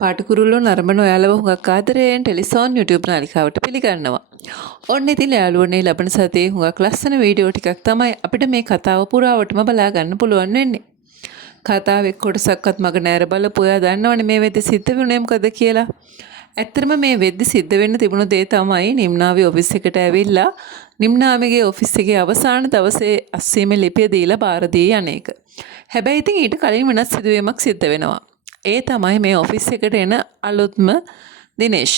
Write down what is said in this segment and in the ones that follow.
පාටකුරුල්ලෝ නරඹන ඔයාලව හුඟක් ආදරයෙන් ටෙලිසෝන් YouTube නාලිකාවට පිළිගන්නවා. ඔන්න ඉතින් යාළුවනේ ලබන සතියේ හුඟක් ලස්සන වීඩියෝ ටිකක් තමයි අපිට මේ කතාව පුරාවටම බලා ගන්න පුළුවන් වෙන්නේ. කතාවේ කොටසක්වත් මග නෑර බලපු ඔයා දන්නවනේ මේ වෙද්දි සිද්ධ වුණේ මොකද කියලා. ඇත්තටම මේ වෙද්දි සිද්ධ වෙන්න තිබුණ දේ තමයි නිම්නාවේ ඔෆිස් එකට ඇවිල්ලා නිම්නාවේගේ ඔෆිස් එකේ අවසාන දවසේ අස්සීමේ ලිපිය දීලා බාර දී යන්නේක. හැබැයි ඉතින් ඊට කලින් වෙනස් සිදුවීමක් සිද්ධ වෙනවා. ඒ තමයි මේ ඔෆිස් එකට එන අලුත්ම දිනේෂ්.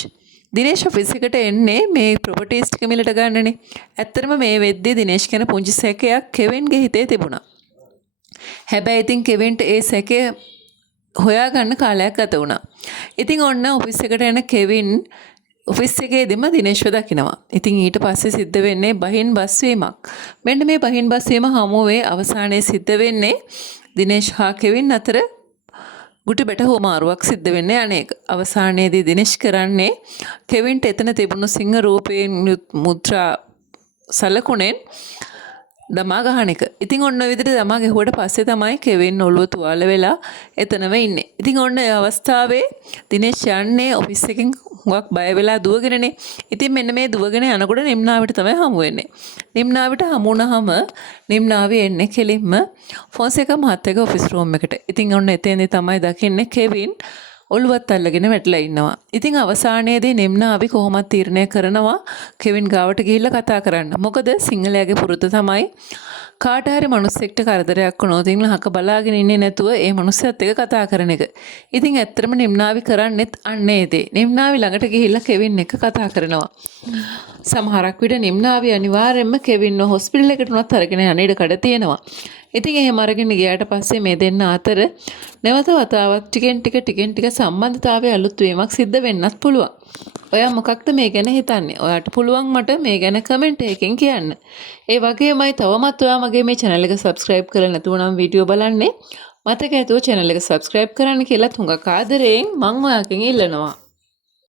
දිනේෂ් ඔෆිස් එකට එන්නේ මේ ප්‍රොපර්ටිස් ටික මිලට ගන්නනේ. ඇත්තටම මේ වෙද්දී දිනේෂ් කියන පුංචි සැකයක් කෙවින්ගේ හිතේ තිබුණා. හැබැයි ඉතින් කෙවින්ට ඒ සැකය හොයාගන්න කාලයක් ගත වුණා. ඉතින් ඔන්න ඔෆිස් එකට එන කෙවින් ඔෆිස් එකේදීම දිනේෂ්ව දකිනවා. ඉතින් ඊට පස්සේ සිද්ධ වෙන්නේ බහින් බස් වීමක්. මෙන්න මේ බහින් බස් වීම හමුවේ අවසානයේ සිද්ධ වෙන්නේ දිනේෂ් හා කෙවින් අතර ගුටි බැට හොමාරුවක් සිද්ධ වෙන්නේ අනේක. අවසානයේදී දිනේෂ් කරන්නේ කෙවින්ට එතන තිබුණු සිංහ රූපයෙන් මුද්‍රා සලකුණෙන් දමා ගහන එක. ඉතින් ඔන්න ඔය විදිහට දමා ගැහුවට පස්සේ තමයි කෙවින් ඔළුව තුවාල වෙලා එතනම ඉන්නේ. ඉතින් ඔන්න ඒ අවස්ථාවේ දිනේෂ් යන්නේ ඔෆිස් එකෙන් හුඟක් බය වෙලා දුවගෙනනේ. ඉතින් මෙන්න මේ දුවගෙන යනකොට නිම්නාවිට තමයි හමු වෙන්නේ. නිම්නාවිට හමු වුණාම නිම්නාවේ එන්නේ කෙලින්ම ෆොන්සේකා මහත්තයාගේ ඔෆිස් රූම් එකට. ඉතින් ඔන්න එතෙන්දී තමයි දකින්නේ කෙවින් ඔළුවත් අල්ලගෙන වැටලා ඉන්නවා. ඉතින් අවසානයේදී නිම්නාවි කොහොමද තීරණය කරනවා කෙවින් ගාවට ගිහිල්ලා කතා කරන්න. මොකද සිංහලයාගේ පුරුද්ද තමයි කාට හරි මිනිස්සෙක්ට කරදරයක් වුණොත් ඉංග්‍රීසි හක බලාගෙන ඉන්නේ නැතුව ඒ මිනිස්සයත් එක්ක කතා කරන එක. ඉතින් ඇත්තටම නිම්නාවි කරන්නේත් අන්නේ දේ. නිම්නාවි ළඟට ගිහිල්ලා කෙවින් එක්ක කතා කරනවා. සමහරක් විට නිම්නාවි අනිවාර්යයෙන්ම කෙවින්ව හොස්පිටල් එකට උනත් අරගෙන යන්න ඉඩ කඩ තියෙනවා. ඉතින් එහෙම අරගෙන ගියාට පස්සේ මේ දෙන්න අතර නැවත වතාවක් ටිකෙන් ටික සම්බන්ධතාවයේ අලුත් වීමක් සිද්ධ වෙන්නත් පුළුවන්. ඔයා මොකක්ද මේ ගැන හිතන්නේ? ඔයාට පුළුවන් මට මේ ගැන කමෙන්ට් එකකින් කියන්න. ඒ වගේමයි තවමත් ඔයා මගේ මේ channel එක subscribe කරලා නැතුව නම් වීඩියෝ බලන්නේ මතක ඇතුව channel එක subscribe කරන්න කියලා තුඟක් ආදරයෙන් මම ඔයාගෙන් ඉල්ලනවා.